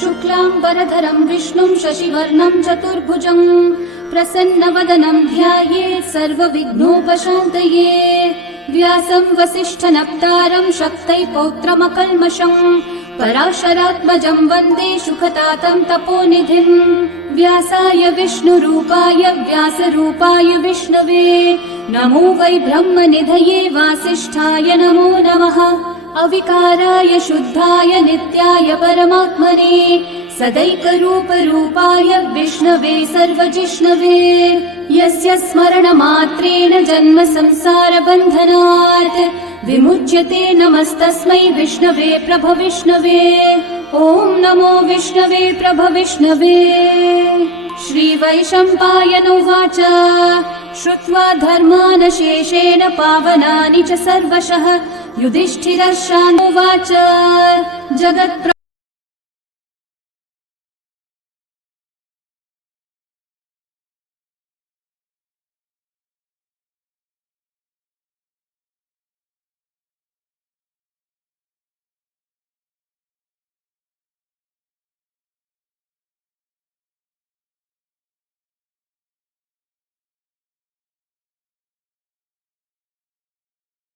शुक्लाम्बरधरं विष्णुं शशिवर्णं चतुर्भुजं प्रसन्नवदनं ध्यायेत् सर्वविघ्नोपशान्तये। व्यासं वसिष्ठनप्तारं शक्तैः पौत्रमकल्मषं पराशरात्मजं वन्दे सुखतातं तपोनिधिं। व्यासाय विष्णुरूपाय व्यासरूपाय विष्णवे नमो वै ब्रह्मनिधये वासिष्ठाय नमो नमः। अविकाराय शुद्धाय नित्याय परमात्मने सदैकरूपरूपाय विष्णवे सर्वजिष्णवे। यस्य स्मरणमात्रेण जन्म संसारबन्धनात् विमुच्यते नमस्तस्मै विष्णवे प्रभविष्णवे। ॐ नमो विष्णवे प्रभविष्णवे। श्रीवैशम्पायनोवाच श्रुत्वा धर्मानशेषेण पावनानि च सर्वशः युधिष्ठिरः शान्तोवाच जगत्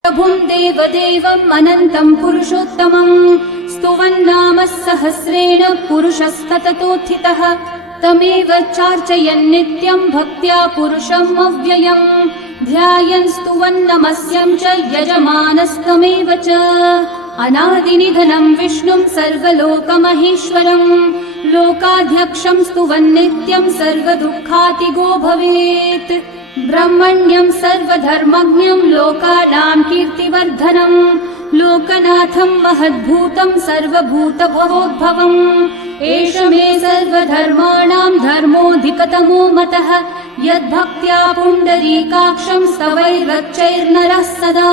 प्रभुं देवदेवम् अनन्तं पुरुषोत्तमं स्तुवन्नाम सहस्रेण पुरुषस्तततोत्थितः तमेव चार्चयन् नित्यं भक्त्या पुरुषम् अव्ययम् ध्यायन् स्तुवन्नमस्यं च यजमानस्तमेव च। अनादिनिधनं विष्णुं सर्वलोकमहेश्वरम् लोकाध्यक्षं स्तुवन् नित्यं सर्वदुःखातिगो भवेत्। ब्रह्मण्यं सर्वधर्मज्ञं लोकानां कीर्तिवर्धनं लोकनाथं महद्भूतं सर्वभूतभवोद्भवम्। एष मे सर्वधर्माणां धर्मोऽधिकतमो मतः यद्भक्त्या पुण्डरीकाक्षं स्तवैरर्चैर्नरः सदा।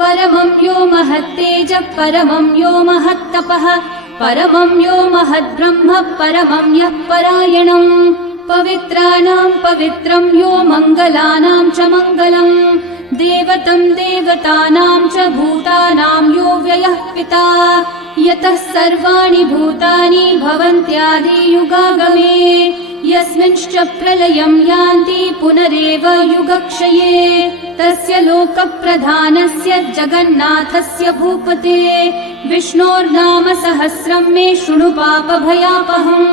परमं यो महत्तेजः परमं यो महत्तपः परमं यो महद्ब्रह्म परमं यः परायणम्। पवित्राणां पवित्रं यो मङ्गलानां च मङ्गलम् देवतं देवतानां च भूतानां यो व्ययः पिता यतः सर्वाणि भूतानि भवन्त्यादियुगागमे यस्मिंश्च प्रलयं यान्ति पुनरेव युगक्षये तस्य लोकप्रधानस्य जगन्नाथस्य भूपते विष्णोर्नाम सहस्रं मे शृणु पापभयापहम्।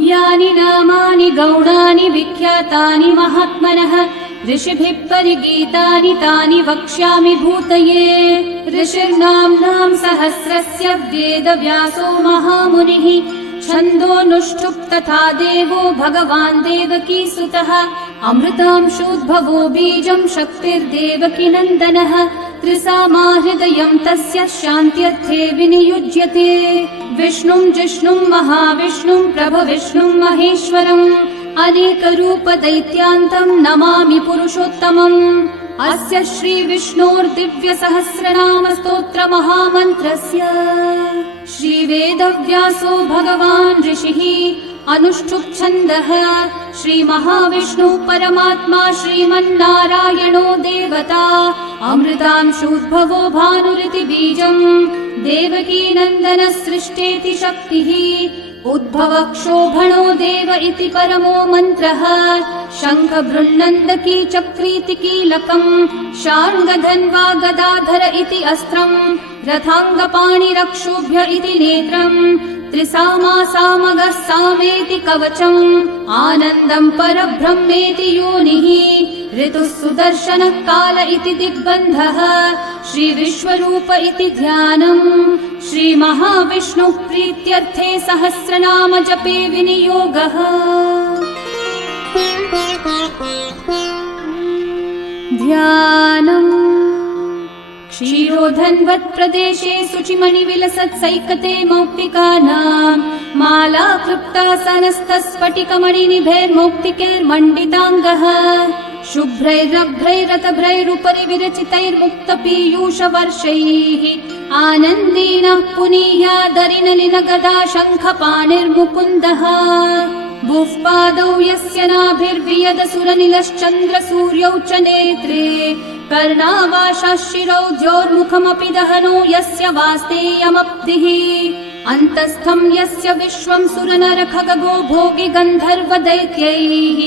यानि नामानि गौणानि विख्यातानि महात्मनः ऋषिभिः परिगीतानि तानि वक्ष्यामि भूतये। ऋषिर्नाम्नां सहस्रस्य वेदव्यासो महामुनिः छन्दोऽनुष्ठुप् तथा देवो भगवान् देवकीसुतः अमृतांशोद्भवो बीजं शक्तिर्देवकी नन्दनः त्रिसामाहृदयं तस्य शान्त्यर्थे विनियुज्यते। विष्णुं जिष्णुं महाविष्णुं प्रभविष्णुं महेश्वरम् अनेकरूपदैत्यान्तं नमामि पुरुषोत्तमम्। अस्य श्रीविष्णोर्दिव्यसहस्रनाम स्तोत्रमहामन्त्रस्य श्रीवेदव्यासो भगवान् ऋषिः अनुष्ठुप्-छन्दः श्रीमहाविष्णुः परमात्मा श्रीमन्नारायणो देवता अमृतांशोद्भवो भानुरिति बीजम् देवकी नन्दनः सृष्टेति शक्तिः उद्भवः क्षोभणो देव इति परमो मन्त्रः शङ्ख बृन्नन्दकी चक्रीति कीलकम् शार्ङ्गधन्वा गदाधर इति अस्त्रम् रथाङ्गपाणिरक्षोभ्य इति नेत्रम् त्रिसामा सामगः सामेति कवचम् आनन्दम् परब्रह्मेति योनिः ऋतुः सुदर्शनः काल इति दिग्बन्धः श्रीविश्वरूप इति ध्यानम् श्रीमहाविष्णुः प्रीत्यर्थे सहस्रनाम जपे विनियोगः। ध्यानम् क्षीरोधन्वत्प्रदेशे शुचिमणिविलसत्सैकते मौक्तिकानां माला क्लृप्तासनस्तस्फटिकमणिनिभैर्मौक्तिकैर्मण्डिताङ्गः शुभ्रैरभ्रैरतभ्रैरुपरि विरचितैर्मुक्तपीयूषवर्षैः आनन्देन पुनीयादरिनलिनगदा शङ्खपाणिर्मुकुन्दः भुःपादौ यस्य नाभिर्वियदसुरनिलश्चन्द्रसूर्यौ च नेत्रे कर्णावाशाः शिरौद्योर्मुखमपि दहनो यस्य वास्तेयमब्धिः अन्तस्थं यस्य विश्वं सुरनरखगो भोगि गन्धर्वदैत्यैः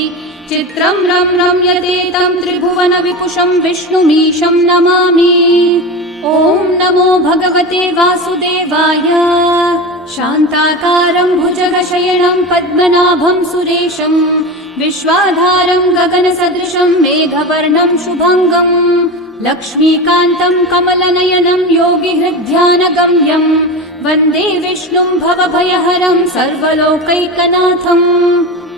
चित्रं रम्यतेतं त्रिभुवन विपुषं विष्णुमीशं नमामि। ॐ नमो भगवते वासुदेवाय। शान्ताकारं भुजगशयनं पद्मनाभं सुरेशं विश्वाधारं गगनसदृशं मेघवर्णं शुभङ्गं लक्ष्मीकान्तं कमलनयनं योगिहृद्ध्यानगम्यं वन्दे विष्णुं भवभयहरं सर्वलोकैकनाथम्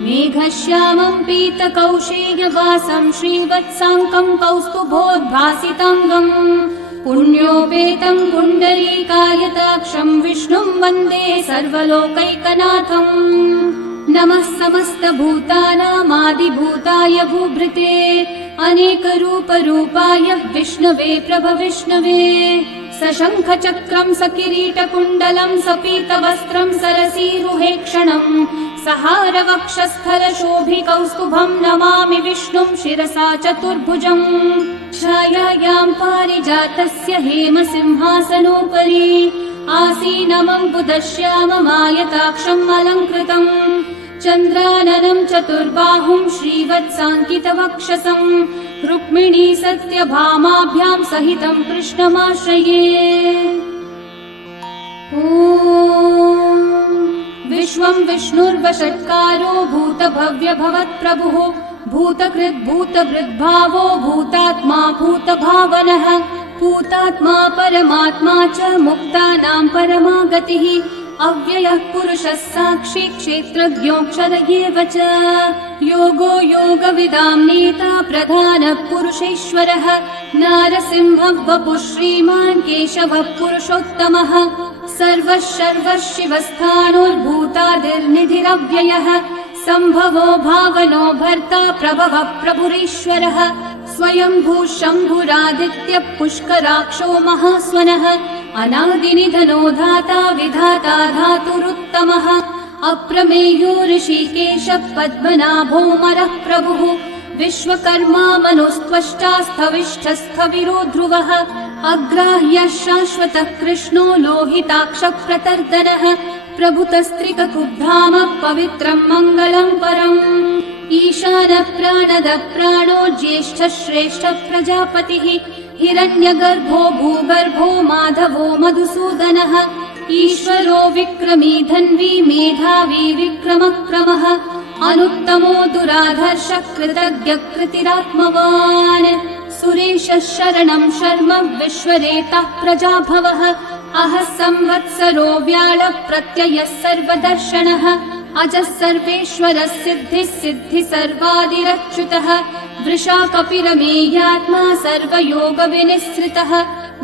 मेघश्यामं पीतकौशेयवासं श्रीवत्साङ्कं कौस्तुभोद्भासिताङ्गम् पुण्योपेतं पुण्डरीकायताक्षं विष्णुं वन्दे सर्वलोकैकनाथम् नमः समस्तभूतानामादिभूताय भूभृते अनेकरूपरूपाय विष्णवे प्रभविष्णवे सशङ्खचक्रं सकिरीटकुण्डलं सपीतवस्त्रं सरसीरुहेक्षणं सहारवक्षस्थलशोभिकौस्तुभं नमामि विष्णुं शिरसा चतुर्भुजम् छायायां पारिजातस्य हेमसिंहासनोपरि आसीनमम्बुदश्याममायताक्षम् अलङ्कृतम् चन्द्राननं चतुर्बाहुं श्रीवत्साङ्कितवक्षसं रुक्मिणी सत्यभामाभ्यां सहितं कृष्णमाश्रये। ॐ विश्वं विष्णुर्वषट्कारो भूतभव्यभवत्प्रभुः भूतकृद्भूतभृद्भावो भूतात्मा भूतभावनः भूतात्मा परमात्मा च मुक्तानां परमा गतिः अव्ययः पुरुषः साक्षी क्षेत्रज्ञोऽक्षर एव च योगो योगविदां नेता प्रधानः पुरुषेश्वरः नारसिंहः वपुः श्रीमान् केशवः पुरुषोत्तमः सर्वः शर्वः शिवस्थाणोर्भूतादिर्निधिरव्ययः सम्भवो भावनो भर्ता प्रभवः प्रभुरीश्वरः स्वयंभू शम्भुरादित्यः पुष्कराक्षो महास्वनः अनादिनिधनो धाता विधाता धातुरुत्तमः अप्रमेयो ऋषिकेशः पद्मनाभोऽमरः प्रभुः विश्वकर्मा मनुस्त्वष्टा स्थविष्ठस्थविरो ध्रुवः अग्राह्यः शाश्वतः कृष्णो लोहिताक्षः प्रतर्दनः प्रभुतस्त्रिककुब्धामः पवित्रं मङ्गलं परम् ईशानः प्राणदः प्राणो ज्येष्ठः श्रेष्ठः प्रजापतिः हिरण्यगर्भो भूगर्भो माधवो मधुसूदनः ईश्वरो विक्रमी धन्वी मेधावी विक्रमक्रमः अनुत्तमो दुराधर्षः कृतज्ञः कृतिरात्मवान् सुरेशः शरणं शर्म विश्वरेतः प्रजाभवः अहः संवत्सरो व्याळः प्रत्ययः सर्वदर्शनः अजः सर्वेश्वरः सिद्धिः सिद्धि सर्वादिरच्युतः वृषा कपिरमेयात्मा सर्वयोगविनिःसृतः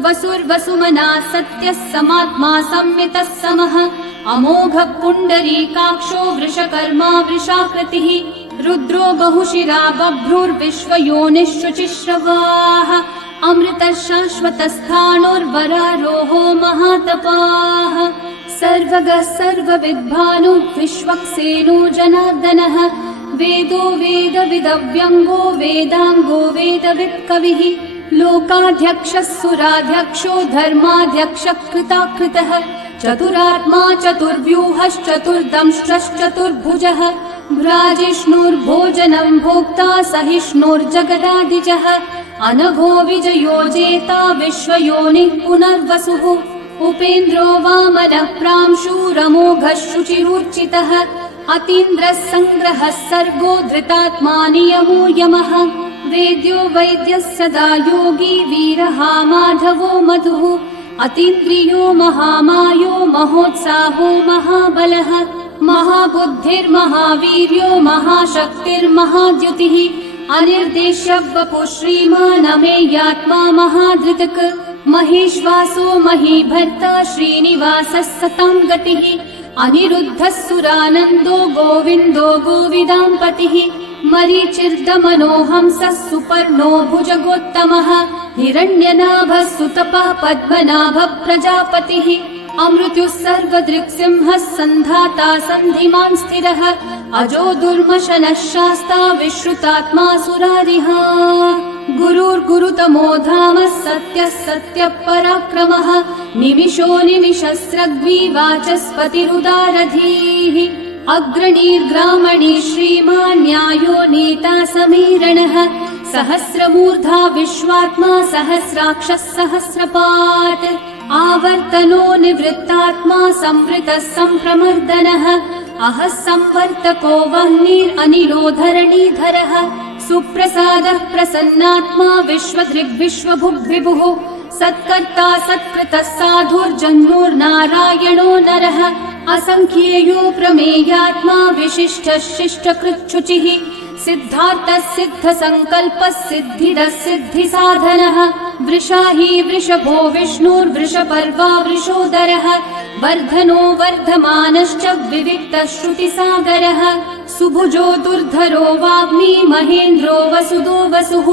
वसुर्वसुमना सत्यः समात्मा संमितः समः अमोघः पुण्डरीकाक्षो वृषकर्मा वृषाकृतिः रुद्रो बहुशिरा बभ्रुर्विश्वयोनिः शुचिश्रवाः अमृतः शाश्वतस्थाणोर्वरारोहो महातपाः सर्वगः सर्वविद्भानुः विश्वक्सेनो जनार्दनः वेदो वेदविदव्यङ्गो वेदाङ्गो वेदवित्कविः लोकाध्यक्षः सुराध्यक्षो धर्माध्यक्षः कृताकृतः चतुरात्मा चतुर्व्यूहश्चतुर्दंष्ट्रश्चतुर्भुजः भ्राजिष्णुर्भोजनं भोक्ता सहिष्णुर्जगदादिजः अनघो विजयो जेता विश्वयोनिः पुनर्वसुः उपेन्द्रो वामनः प्रांशुरमोघः शुचिरूर्चितः अतीन्द्रः सङ्ग्रहः सर्गो धृतात्मा नियमो यमः वेद्यो वैद्यः सदा योगी वीरः माधवो मधुः अतीन्द्रियो महामायो महोत्साहो महाबलः महाबुद्धिर्महावीर्यो महाशक्तिर्महाद्युतिः अनिर्देश्य वपुः श्रीमान् अमेयात्मा महाधृतक् महेश्वासो महीभर्ता श्रीनिवासः सतां गतिः अनिरुद्धः सुरानन्दो गोविन्दो गोविदाम्पतिः मरीचिर्दमनोहंसः सुपर्णो भुजगोत्तमः हिरण्यनाभः सुतपः पद्मनाभः प्रजापतिः अमृत्युः सर्वदृक्सिंहः सन्धाता सन्धिमान् स्थिरः अजो दुर्मशनः शास्ता विश्रुतात्मा सुरारिः गुरुर्गुरुतमो धामः सत्यः सत्यः पराक्रमः निमिषो निमिषस्रग्वी वाचस्पतिरुदारधीः अग्रणीर्ग्रामणी श्रीमान् न्यायो नेता समीरणः सहस्रमूर्धा विश्वात्मा सहस्राक्षः सहस्रपात् आवर्तनो निवृत्तात्मा संवृतः सम्प्रमर्दनः अहः संवर्तको वह्निरनिलो धरणीधरः सुप्रसादः प्रसन्नात्मा विश्वदृग्विश्वभुग्विभुः सत्कर्ता सत्कृतः साधुर्जन्मोर्नारायणो नरः असंख्येयो प्रमेयात्मा विशिष्टः शिष्टकृच्छुचिः सिद्धार्थः सिद्धसङ्कल्पः सिद्धिदः सिद्धिसाधनः वृषाही वृषभो विष्णुर्वृषपर्वा वृषोदरः वर्धनो वर्धमानश्च विविक्तः श्रुतिसागरः सुभुजो दुर्धरो वाग्मी महेन्द्रो वसुदो वसुः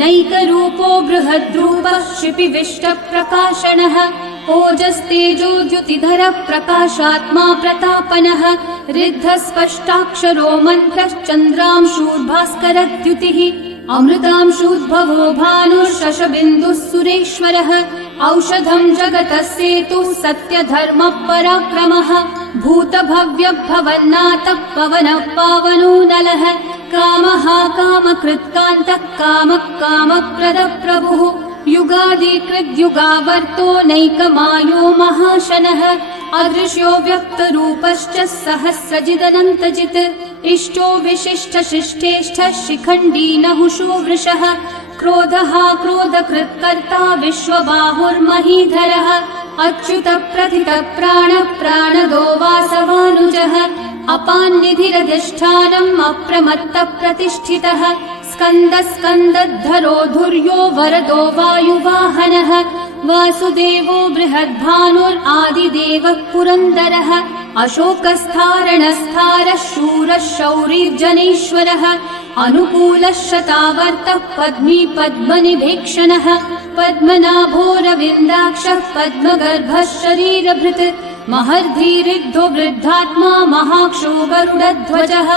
नैकरूपो बृहद्रूपः क्षिपिविष्टप्रकाशनः ओजस्तेजो द्युतिधरः प्रकाशात्मा प्रतापनः ऋद्धस्पष्टाक्षरो मन्त्रश्चन्द्रांशूर्भास्करद्युतिः अमृतांशूद्भवो भानुर्शशबिन्दुः सुरेश्वरः औषधं जगतः सेतुः सत्यधर्मः पराक्रमः भूतभव्यभवन्नाथः पवनः पावनो नलः कामः कामकृत्कान्तः कामः कामप्रदः प्रभुः युगादिकृद्युगावर्तो नैकमायो महाशनः अदृश्यो व्यक्तरूपश्च सहस्रजिदनन्तजित् इष्टो विशिष्टशिष्टेष्ठः शिखण्डी नहुषो वृषः क्रोधः क्रोधकृत्कर्ता विश्वबाहुर्महीधरः अच्युतः प्रथितः प्राणः प्राणदो वासवानुजः अपान्निधिरधिष्ठानम् अप्रमत्तः प्रतिष्ठितः स्कन्दः स्कन्दद्धरो धुर्यो वरदो वायुवाहनः वासुदेवो बृहद्भानुरादिदेवः पुरन्दरः अशोकस्थारणस्थारः शूरः शौरिर्जनेश्वरः अनुकूलः शतावर्तः पद्मी पद्मनिभीक्षणः पद्मनाभोरविन्दाक्षः पद्मगर्भः शरीरभृत् महर्धिरिग्धो वृद्धात्मा महाक्षो गरुडध्वजः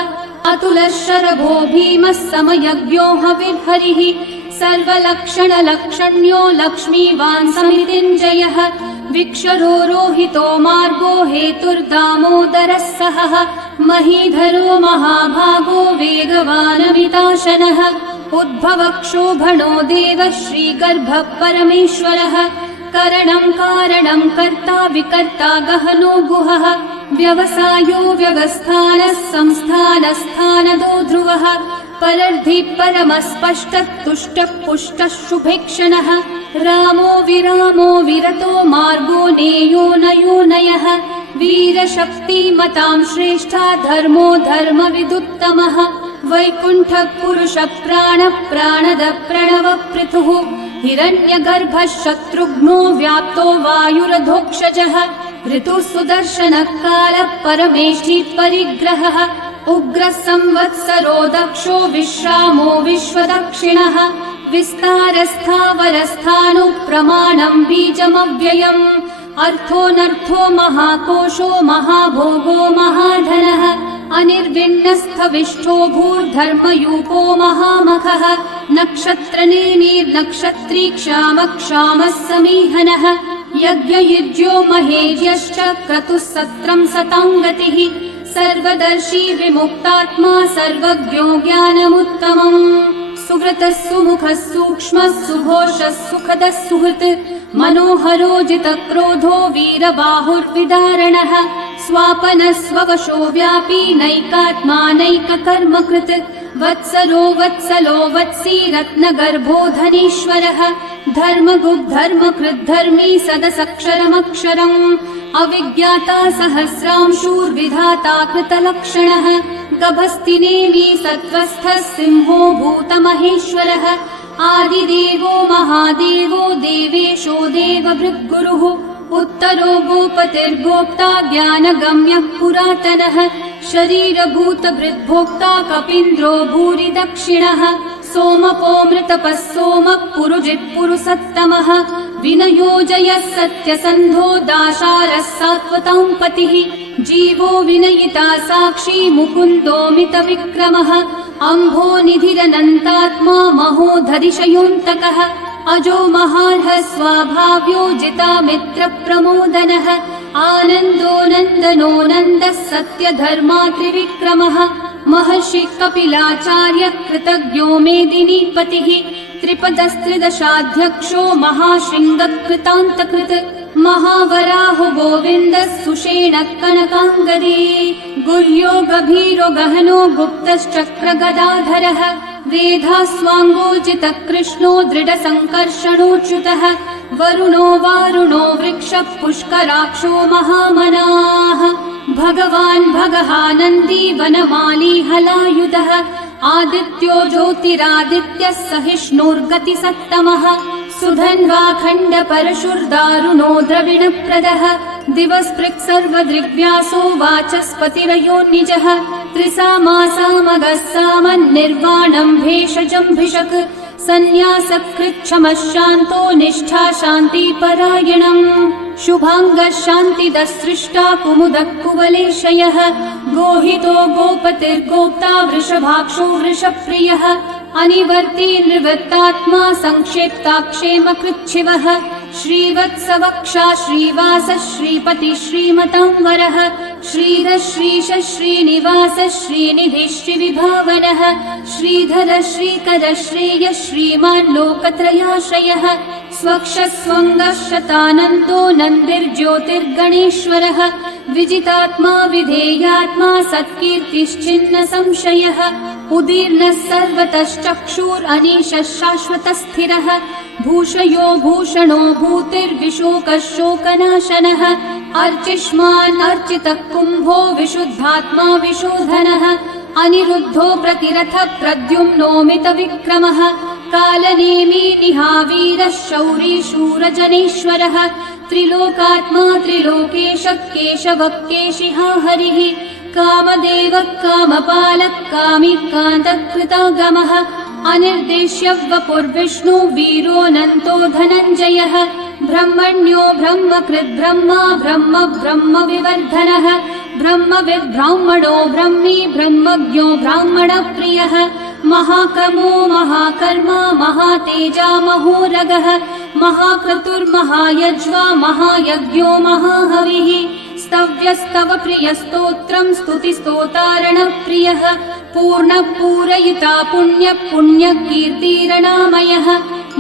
अतुलः शरभो भीमः समयज्ञो हविर्हरिः सर्वलक्षणलक्षण्यो लक्ष्मीवान् समितिञ्जयः विक्षरो रोहितो मार्गो हेतुर्दामोदरः सहः महीधरो महाभागो वेगवानमिताशनः उद्भवक्षोभणो देवः श्रीगर्भः परमेश्वरः करणं कारणं कर्ता विकर्ता गहनो गुहः व्यवसायो व्यवस्थानः संस्थानस्थानदो ध्रुवः परर्धि परमस्पष्टः तुष्टः पुष्टः शुभेक्षणः रामो विरामो विरतो मार्गो नेयो नयो नयः वीरशक्तिमतां श्रेष्ठा धर्मो धर्मविदुत्तमः वैकुण्ठः पुरुषः प्राणः प्राणदः प्रणवः पृथुः हिरण्यगर्भः शत्रुघ्नो व्याप्तो वायुरधोक्षजः ऋतुः सुदर्शनः कालः परमेष्ठी परिग्रहः उग्रः संवत्सरो दक्षो विश्रामो विश्वदक्षिणः विस्तारस्थावरस्थाणु प्रमाणं बीजमव्ययम् अर्थोऽनर्थो महाकोशो महाभोगो महाधनः अनिर्विण्णस्थविष्ठो भूर्धर्मयूपो महामखः नक्षत्रनेमिर्नक्षत्री क्षामः समीहनः यज्ञयुज्यो महेज्यश्च क्रतुः सत्रं सताङ्गतिः सर्वदर्शी विमुक्तात्मा सर्वज्ञो ज्ञानमुत्तमम् सुव्रतः सुमुखः सूक्ष्मः सुघोषः सुखदः सुहृत् मनोहरो जितक्रोधो वीरबाहुर्विदारणः स्वापनः स्ववशो व्यापी नैकात्मा नैककर्मकृत् वत्सरो वत्सलो वत्सी रत्नगर्भो धनीश्वरः धर्मगुग्धर्मकृद्धर्मी सदसक्षरमक्षरम् अविज्ञाता सहस्रांशूर्विधाता कृतलक्षणः गभस्तिनेमि सत्त्वस्थः सिंहो भूतमहेश्वरः आदिदेवो महादेवो देवेशो देवभृद्गुरुः उत्तरो गोपतिर्गोप्ता ज्ञानगम्यः पुरातनः शरीरभूतभृद्भोक्ता कपीन्द्रो भूरि दक्षिणः सोमपोऽमृतपः सोमः पुरुजित्पुरुसत्तमः विनयोजयः सत्यसन्धो दाशारः सात्वतां पतिः जीवो विनयिता साक्षी मुकुन्दोऽमितविक्रमः अम्भोनिधिरनन्तात्मा महोधरिशयोऽन्तकः अजो महार्हः स्वाभाव्यो जितामित्रप्रमोदनः आनन्दो नन्दनो नन्दः सत्यधर्मा त्रिविक्रमः महर्षि कपिलाचार्य कृतज्ञो मेदिनीपतिः त्रिपदस्त्रिदशाध्यक्षो महाशृङ्गकृतान्तकृत् महावराहो गोविन्दः सुषेणः कनकाङ्गदी गुह्यो गभीरो गहनो गुप्तश्चक्रगदाधरः वेधास्वाङ्गोजितः कृष्णो दृढसङ्कर्षणोच्युतः वरुणो वारुणो वृक्षः पुष्कराक्षो महामनाः भगवान् भगहानन्दी वनमाली हलायुधः आदित्यो ज्योतिरादित्यः सहिष्णुर्गतिसत्तमः सुधन्वाखण्ड परशुर्दारुणो द्रविणप्रदः दिवस्पृक् सर्वदृग्व्यासो वाचस्पतिरयो निजः त्रिसामासामगः सामन्निर्वाणं भेषजम्भिषक् सन्न्यासकृच्छमः शान्तो निष्ठा शान्तिपरायणम् शुभाङ्गः शान्तिदः सृष्टा कुमुदः कुवलेशयः गोहितो गोपतिर्गोप्ता वृषभाक्षो वृषप्रियः अनिवर्ती निवृत्तात्मा संक्षेप्ताक्षेमकृच्छिवः श्रीवत्सवक्षा श्रीवासः श्रीपतिः श्रीमतांवरः श्रीधः श्रीशः श्रीनिवासः श्रीनिधिः श्रीविभावनः श्रीधरः श्रीकरः श्रेयः श्रीमान् लोकत्रयाश्रयः स्वक्षः स्वङ्गः शतानन्दो नन्दिर्ज्योतिर्गणेश्वरः विजितात्मा विधेयात्मा सत्कीर्तिश्चिन्न संशयः उदीर्णः सर्वतश्चक्षुरनीशः शाश्वतस्थिरः भूषयो भूषणो भूतिर्विशोकः शोकनाशनः अर्चिष्मान् अर्चितः कुम्भो विशुद्धात्मा विशोधनः अनिरुद्धो प्रतिरथः प्रद्युम्नोमितविक्रमः कालनेमी निहावीरः शौरी शूरजनेश्वरः त्रिलोकात्मा त्रिलोकेशः केशवः केशिहा हरिः कामदेवः कामपालः कामिकान्तः कृतागमः अनिर्देश्य वपुर्विष्णु वीरोऽनन्तो धनञ्जयः ब्रह्मण्यो ब्रह्मकृद् ब्रह्मा ब्रह्म ब्रह्मविवर्धनः ब्रह्मविद् ब्राह्मणो ब्रह्मी ब्रह्मज्ञो ब्राह्मणप्रियः महाकर्मो महाकर्मा महातेजा महोरगः महाक्रतुर्महायज्वा महायज्ञो महाहविः स्तव्यस्तव प्रियस्तोत्रं स्तुतिस्तोतारणप्रियः पूर्णपूरयिता पुण्यकीर्तिरणामयः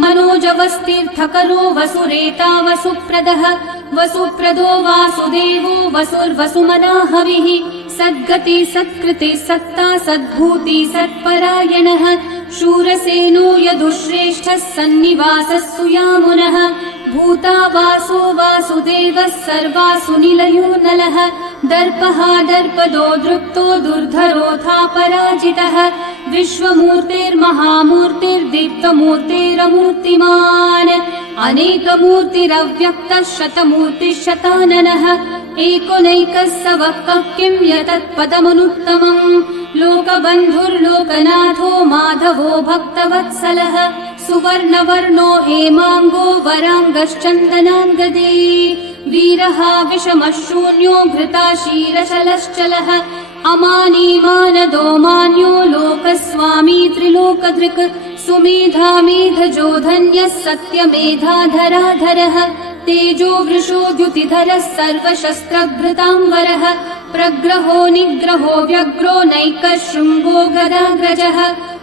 मनोजवस्तीर्थकरो वसुरेता वसुप्रदः वसुप्रदो वासुदेवो वसुर्वसुमनाहविः सद्गति सत्कृति सत्ता सद्भूति सत्परायणः शूरसेनो यदुश्रेष्ठः सन्निवासः सुयामुनः भूता वासो वासुदेवः सर्वासु निलयो नलः दर्पः दर्पदो दृप्तो दुर्धरोऽथा पराजितः विश्वमूर्तिर्महामूर्तिर्दीप्तमूर्तिरमूर्तिमान् अनेकमूर्तिरव्यक्तः शतमूर्तिः शताननः एकोनैकः सवः किं यतत्पदमनुत्तमम् लोकबन्धुर्लोकनाथो माधवो भक्तवत्सलः सुवर्णवर्णो हेमाङ्गो वराङ्गश्चन्दनाङ्गदे वीरः विषमः शून्यो घृताशीरशलश्चलः अमानीमानदो मान्यो लोकस्वामी त्रिलोकधृक् सुमेधा मेधजो धन्यः सत्यमेधाधराधरः तेजो वृषो द्युतिधरः सर्वशस्त्रभृतांवरः प्रग्रहो निग्रहो व्यग्रो नैकः शृङ्गो गदाग्रजः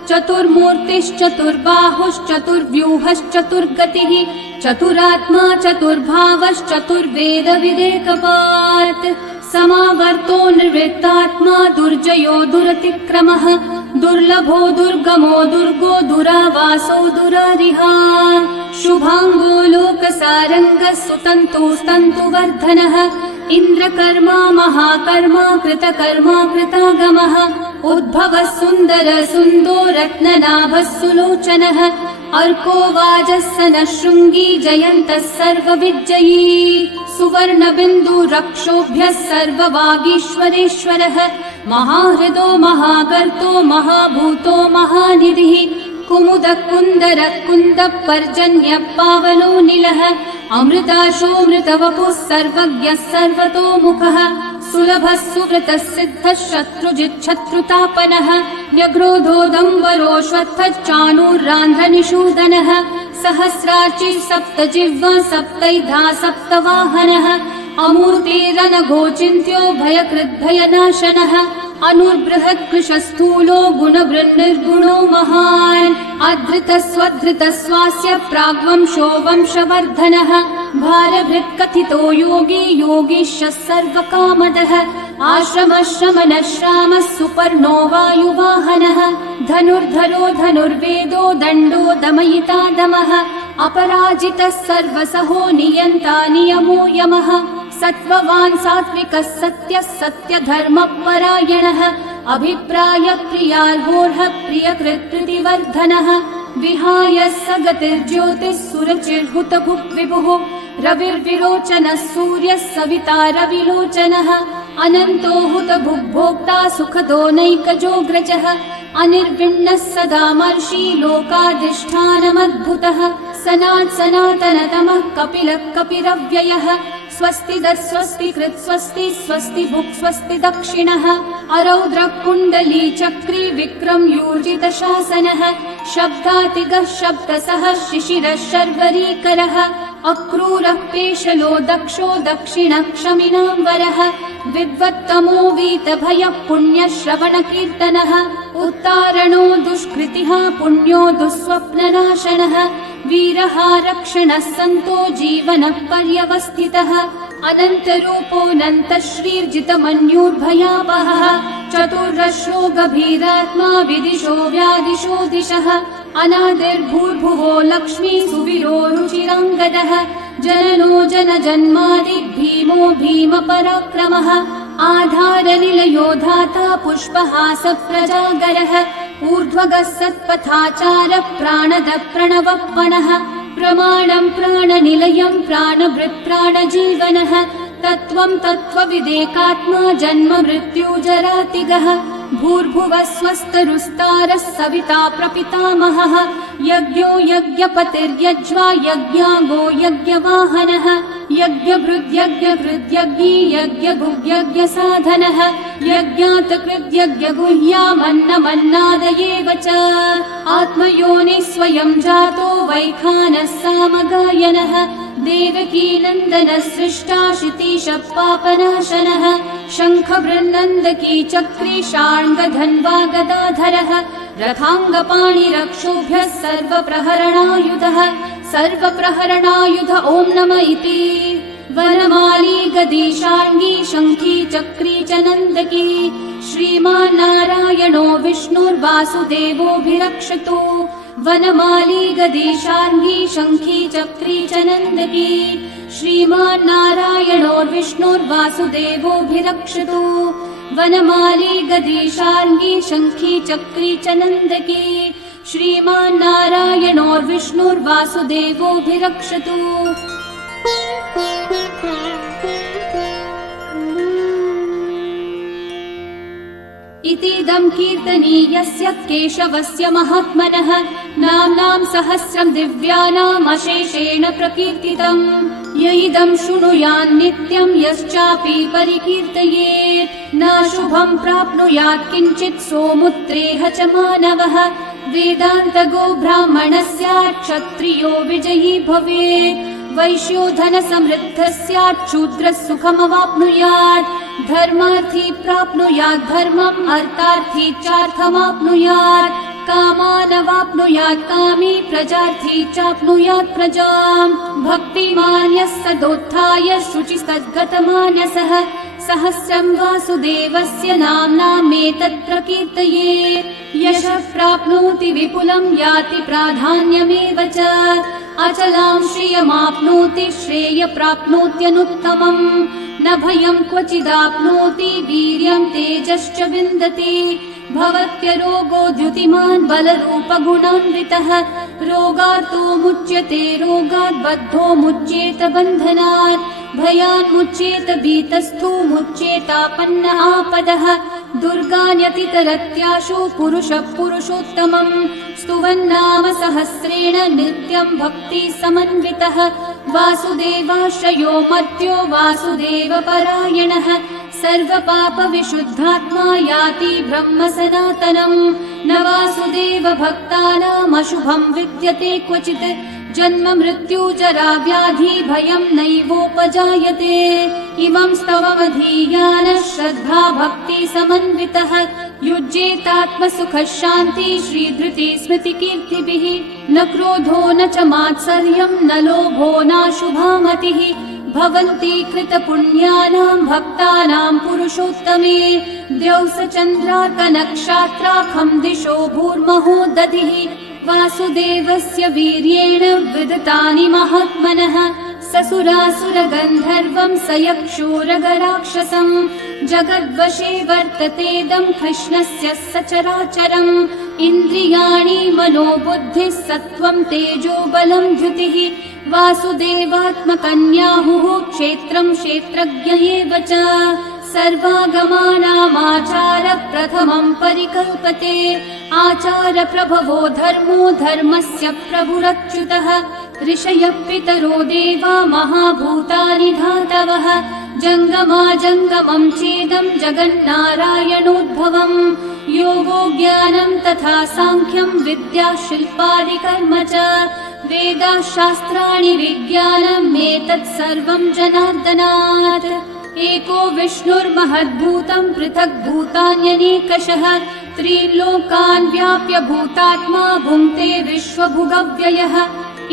चतुर्मूर्तिश्चतुर्बाहुश्चतुर्व्यूहश्चतुर्गतिः चतुरात्मा चतुर्भावश्चतुर्वेदविदेकपात् समावर्तो निर्वृत्तात्मा दुर्जयो दुरतिक्रमः दुर्लभो दुर्गमो दुर्गो दुरावासो दुरारिहा शुभाङ्गो लोकसारङ्गः सुतन्तुस्तन्तुवर्धनः इन्द्रकर्मा महाकर्मा कृतकर्मा कृतागमः उद्भवः सुन्दर सुन्दो रत्ननाभः सुलोचनः अर्को वाजस्सनः शृङ्गी जयन्तः सर्वविजयी सुवर्णबिन्दुरक्षोभ्यः सर्ववागीश्वरेश्वरः महाहृदो महागर्तो महाभूतो महानिधिः कुमुदकुन्दरकुन्दः पर्जन्यः पावनो निलः अमृताशोऽमृतवपुः सर्वज्ञः सर्वतोमुखः सुलभः सुव्रतः सिद्धः शत्रुजिच्छत्रुतापनः न्यग्रोधोदम्बरोऽश्वत्थश्चाणूर्रान्ध्रनिषूदनः सहस्रार्ची सप्तजिह्वा सप्तैधा सप्तवाहनः अमूर्तिरनघोचिन्त्यो भयकृद्भयनाशनः अनुर्बृहत्कृशस्थूलो गुणवृन्निर्गुणो महान् अधृतस्वधृतस्वास्य प्राग्वंशो वंशवर्धनः भारभृत्कथितो योगी योगीशः सर्वकामदः आश्रमः शमनः श्रामः सुपर्णो वायुवाहनः धनुर्धरो धनुर्वेदो दण्डो दमयिता दमः अपराजितः सर्वसहो नियन्ता नियमो यमः सत्त्ववान् सात्विकः सत्यः सत्यधर्मपरायणः अभिप्राय प्रियार्होर्ह प्रियकृत्कृतिवर्धनः विहाय स गतिर्ज्योतिः सुरचिर्हुतभुग्विभुः रविर्विरोचनः सूर्यः सविता रविलोचनः अनन्तो हुतभुग्भोक्ता सुखदो नैकजोऽग्रजः अनिर्विण्णः सदामर्षि लोकाधिष्ठानमद्भुतः सनात् सनातनतमः कपिलः कपिरव्ययः स्वस्तिदः स्वस्तिकृत् स्वस्ति स्वस्ति भुक् स्वस्ति दक्षिणः अरौद्रः कुण्डली चक्री विक्रमयूर्जितशासनः शब्दातिगः शब्दसः शिशिरः शर्वरीकरः अक्रूरः पेशलो दक्षो दक्षिणः क्षमिनाम्बरः विद्वत्तमो वीतभयः पुण्यश्रवणकीर्तनः उत्तारणो दुष्कृतिः पुण्यो दुःस्वप्ननाशनः वीरः रक्षणः सन्तो जीवनः पर्यवस्थितः अनन्तरूपोऽनन्तश्रीर्जितमन्युर्भयावहः चतुर्रश्रो गभीरात्मा विदिशो व्यादिशो दिशः अनादिर्भूर्भुवो लक्ष्मी सुवीरो रुचिराङ्गदः जननो जनजन्मादि भीमो भीमपराक्रमः आधारनिलयो धाता पुष्पहास प्रजागरः ऊर्ध्वगः सत्पथाचारः प्राणदः प्रणवप्पणः प्रमाणं प्राणनिलयं प्राणभृत् प्राणजीवनः तत्त्वं तत्त्वविदेकात्मा जन्म मृत्युजरातिगः भूर्भुवः स्वस्तरुस्तारः सविता प्रपितामहः यज्ञो यज्ञपतिर्यज्वा यज्ञागो यज्ञवाहनः यज्ञभृद्यज्ञकृद्यज्ञी यज्ञभुग्यज्ञसाधनः यज्ञात् कृद्यज्ञगुह्यामन्नमन्नादयेव च आत्मयोनिः स्वयं जातो वैखानः सामगायनः देवकीनन्दनः सृष्टा शितीशः पापनाशनः शङ्खवृन्नन्दकी चक्री शार्ङ्गधन्वा गदाधरः रथाङ्गपाणिरक्षोभ्यः सर्वप्रहरणायुधः सर्वप्रहरणायुध ॐ नम इति वनमाली गदी शार्ङ्गी शङ्खी चक्री च नन्दकी श्रीमान्नारायणो विष्णुर्वासुदेवोऽभिरक्षतु वनमाली गदी शार्ङ्गी शङ्खी चक्री च नन्दकी श्रीमान्नारायणो विष्णुर्वासुदेवोऽभिरक्षतु वनमाली गदी शार्ङ्गी शङ्खी चक्री च नन्दकी श्रीमान्नारायणो विष्णुर्वासुदेवोऽभिरक्षतु इतीदं कीर्तनीयस्य केशवस्य महात्मनः नाम्नां सहस्रं दिव्यानामशेषेण प्रकीर्तितम् य इदं शृणुयान् नित्यं यश्चापि परिकीर्तयेत् नाशुभं प्राप्नुयात् किञ्चित् सोमुत्रेह च मानवः वेदान्तगो ब्राह्मणः स्यात् क्षत्रियो विजयी भवेत् वैश्यो धनसमृद्धः स्यात् शूद्रः सुखमवाप्नुयात् धर्मार्थी प्राप्नुयात् धर्मम् अर्थार्थी चार्थमाप्नुयात् कामानवाप्नुयात् कामी प्रजार्थी चाप्नुयात् प्रजाम् भक्तिमान् यः सदोत्थाय शुचिसद्गतमानसः सहस्रं वासुदेवस्य नाम्नामेतत् प्रकीर्तयेत् यशः प्राप्नोति विपुलं याति प्राधान्यमेव च अचलां श्रियमाप्नोति श्रेय प्राप्नोत्यनुत्तमम् न भयं क्वचिदाप्नोति वीर्यं तेजश्च विन्दति भवत्यरोगो द्युतिमान् बलरूपगुणान्वितः रोगार्तो मुच्यते रोगात् बद्धो मुच्येत बन्धनात् भयान् मुच्येत भीतस्थो मुच्येतापन्न आपदः दुर्गान्यतितरत्याशु पुरुषः पुरुषोत्तमम् स्तुवन्नाम सहस्रेण नित्यं भक्ति समन्वितः वासुदेवाश्रयो मर्त्यो वासुदेवपरायणः सर्वपापविशुद्धात्मा याति ब्रह्म सनातनम् न वासुदेव भक्तानामशुभं विद्यते क्वचित् जन्म मृत्यु जरा व्याधि भयं नैवोपजायते इमं स्तवमधीयानः श्रद्धा भक्ति समन्वितः युज्येतात्मसुखः शान्ति श्रीधृति स्मृतिकीर्तिभिः न क्रोधो न च मात्सर्यं न लोभो नाशुभा मतिः भवन्ति कृतपुण्यानां भक्तानां पुरुषोत्तमे द्यौस चन्द्रार्कनक्षत्राखं दिशो भूर्महो दधिः वासुदेवस्य वीर्येण विदतानि महात्मनः ससुरासुरगन्धर्वं स यक्षोरगराक्षसं जगद्वशे वर्ततेदं कृष्णस्य सचराचरम् इन्द्रियाणि मनोबुद्धिः सत्त्वं तेजो बलं द्युतिः वासुदेवात्मकन्याहुः क्षेत्रं क्षेत्रज्ञ एव च सर्वागमानामाचार प्रथमं परिकल्पते आचार प्रभवो धर्मो धर्मस्य प्रभुरच्युतः ऋषयः पितरो देवा महाभूतानि धातवः जङ्गमा जङ्गमं चेदं जगन्नारायणोद्भवम् योगो ज्ञानं तथा साङ्ख्यं विद्या शिल्पादिकर्म च वेदाः शास्त्राणि विज्ञानम् एतत् सर्वं जनार्दनात् एको विष्णुर्महद्भूतं पृथक् भूतान्यनेकशः त्रिलोकान् व्याप्य भूतात्मा भुङ्क्ते विश्वभुगव्ययः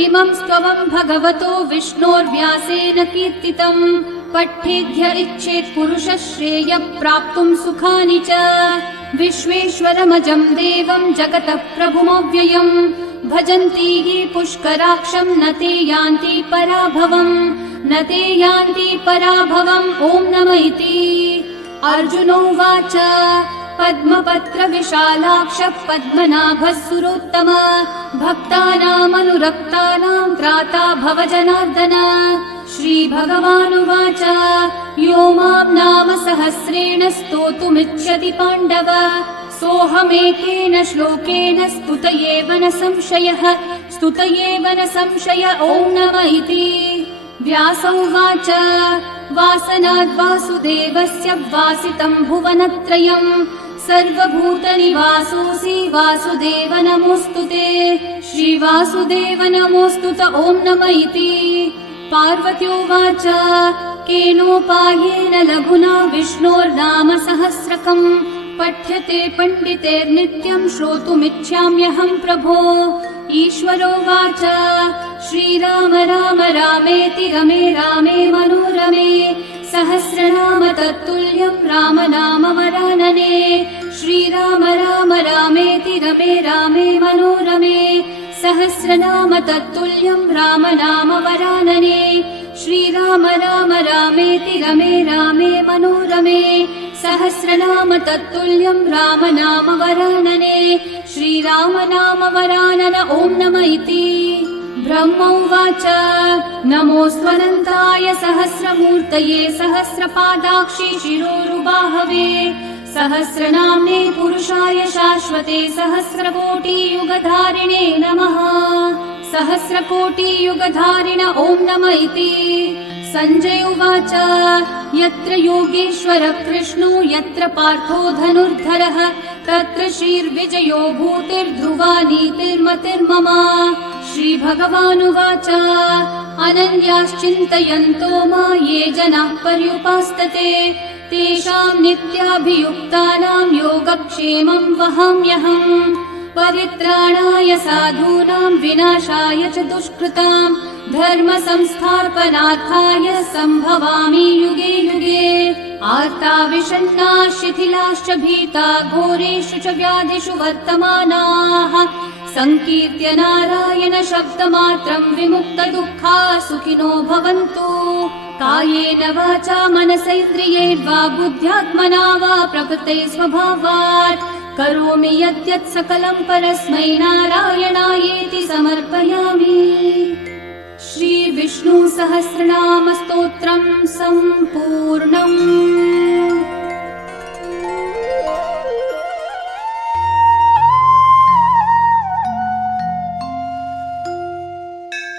इमं स्तवं भगवतो विष्णोर्व्यासेन कीर्तितं पठेद्य इच्छेत् पुरुषः श्रेयः प्राप्तुं सुखानि च विश्वेश्वरमजं देवं जगतः प्रभुमव्ययम् भजन्ति ये पुष्कराक्षं न ते यान्ति पराभवम् न ते यान्ति पराभवम् ॐ नमः इति अर्जुनोवाच पद्मपत्र विशालाक्ष पद्मनाभः सुरोत्तम भक्तानामनुरक्तानां त्राता भव जनार्दन श्रीभगवानुवाच यो मां नाम सहस्रेण स्तोतुमिच्छति पाण्डव सोऽहमेकेन श्लोकेन स्तुत एव न संशय ॐ नमः इति व्यास उवाच वासनाद् वासुदेवस्य वासितं भुवनत्रयम् सर्वभूतनिवासोऽसि वासुदेव नमोऽस्तुते श्रीवासुदेव नमोऽस्तुत ॐ नमः इति पार्वत्योवाच केनोपायेन लघुना विष्णोर्नाम सहस्रकम् पठ्यते पण्डितेर्नित्यं श्रोतुमिच्छाम्यहं प्रभो ईश्वरोवाच श्रीराम राम रामेति रमे रामे मनोरमे सहस्रनाम तत्तुल्यं राम नाम वरानने श्रीराम राम रामेति रमे रामे मनोरमे सहस्रनाम तत्तुल्यं राम नाम वरानने श्रीराम राम रामेति रमे रामे मनोरमे सहस्रनाम तत्तुल्यं राम नाम वरानने श्रीराम नाम वरानन ॐ नमः इति ब्रह्म उवाच नमोऽस्त्वनन्ताय सहस्रमूर्तये सहस्रपादाक्षि शिरोरुबाहवे सहस्रनाम्ने पुरुषाय शाश्वते सहस्रकोटियुगधारिणे नमः सहस्रकोटियुगधारिण ॐ नमः इति सञ्जय उवाच यत्र योगेश्वर कृष्णो यत्र पार्थो धनुर्धरः तत्र श्रीर्विजयो भूतिर्ध्रुवा नीतिर्मतिर्मम श्रीभगवानुवाच अनन्याश्चिन्तयन्तो मा ये जनाः पर्युपासते तेषां नित्याभियुक्तानां योगक्षेमं वहाम्यहम् परित्राणाय साधूनां विनाशाय च दुष्कृतां धर्म संस्थापनार्थाय संभवामि युगे युगे आर्ता विषण्णाः शिथिलाश्च भीता घोरेषु च व्याधिषु वर्तमानाः संकीर्त्य नारायण शब्दमात्रं विमुक्तदुःखा सुखिनो भवन्तु। कायेन वाचा मनसेन्द्रियैर्वा बुद्ध्यात्मना वा प्रकृते स्वभावात् करोमि यद्यत् सकलं परस्मै नारायणायेति समर्पयामि। श्री विष्णु सहस्रनाम स्तोत्रम् सम्पूर्णम्।